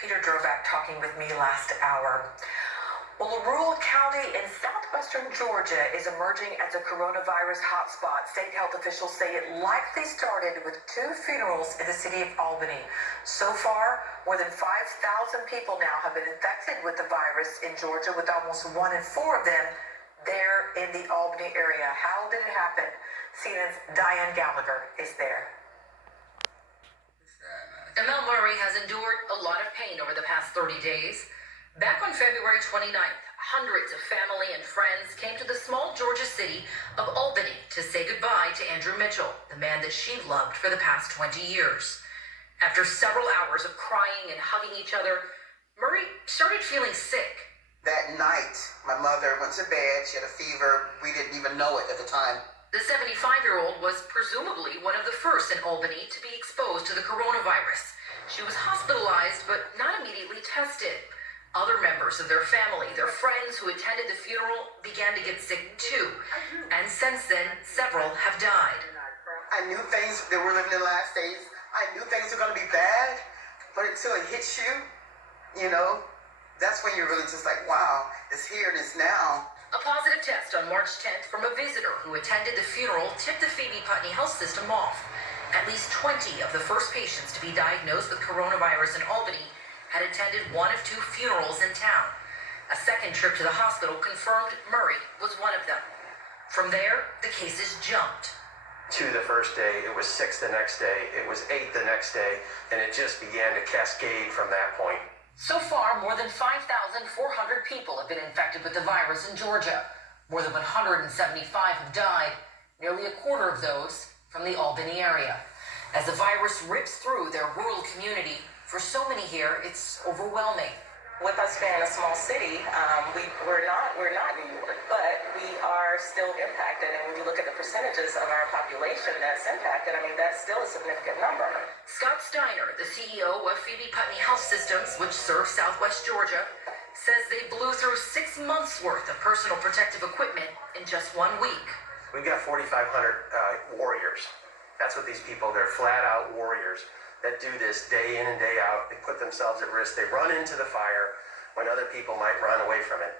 Peter Drovak talking with me last hour. Well, a rural county in southwestern Georgia is emerging as a coronavirus hotspot. State health officials say it likely started with 2 funerals in the city of Albany. So far, more than 5,000 people now have been infected with the virus in Georgia, with almost 1 in 4 of them there in the Albany area. How did it happen? CNN's Diane Gallagher is there. Mel Murray has endured a lot of pain over the past 30 days. Back on February 29th, hundreds of family and friends came to the small Georgia city of Albany to say goodbye to Andrew Mitchell, the man that she loved for the past 20 years. After several hours of crying and hugging each other, Murray started feeling sick. That night, my mother went to bed. She had a fever. We didn't even know it at the time. The 75-year-old was presumably one of the first in Albany to be exposed to the coronavirus. She was hospitalized, but not immediately tested. Other members of their family, their friends who attended the funeral, began to get sick too. And since then, several have died. I knew things that were living in the last days. I knew things were going to be bad, but until it hits you, that's when you're really just like, wow, it's here and it's now. A positive test on March 10th from a visitor who attended the funeral tipped the Phoebe Putney health system off. At least 20 of the first patients to be diagnosed with coronavirus in Albany had attended one of 2 funerals in town. A second trip to the hospital confirmed Murray was one of them. From there, the cases jumped. 2 the first day, it was 6 the next day, it was 8 the next day, and it just began to cascade from that point. So far, more than 5,400 people have been infected with the virus in Georgia. More than 175 have died, nearly a quarter of those from the Albany area. As the virus rips through their rural community, for so many here, it's overwhelming. With us being a small city, we're not New York, but we are still impacted. And when you look at the percentages of our population that's impacted, that's still a significant number. Scott Steiner, the CEO of Phoebe Putney Health Systems, which serves Southwest Georgia, says they blew through 6 months worth of personal protective equipment in just 1 week. We've got 4,500 warriors. That's what these people, they're flat out warriors that do this day in and day out. They put themselves at risk. They run into the fire when other people might run away from it.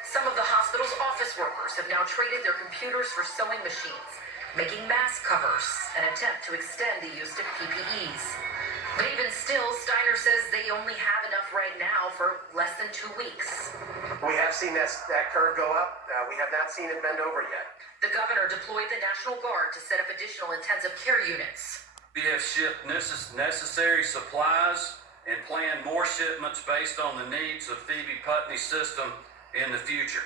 Some of the hospital's office workers have now traded their computers for sewing machines, making mask covers, an attempt to extend the use of PPEs. But even still, Steiner says they only have enough right now for less than 2 weeks. We have seen that curve go up. We have not seen it bend over yet. The governor deployed the National Guard to set up additional intensive care units. We have shipped necessary supplies and planned more shipments based on the needs of Phoebe Putney's system in the future.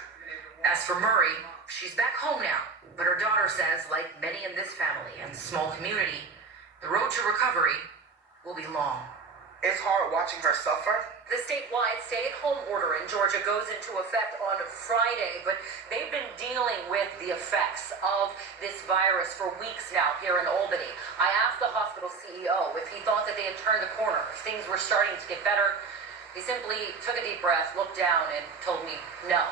As for Murray, she's back home now, but her daughter says, like many in this family and small community, the road to recovery will be long. It's hard watching her suffer. The statewide stay-at-home order in Georgia goes into effect on Friday, but they've been dealing with the effects of this virus for weeks now here in Albany. I asked the hospital CEO if he thought that they had turned the corner, if things were starting to get better. He simply took a deep breath, looked down, and told me no.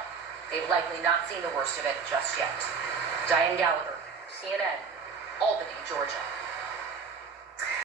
They've likely not seen the worst of it just yet. Diane Gallagher, CNN, Albany, Georgia.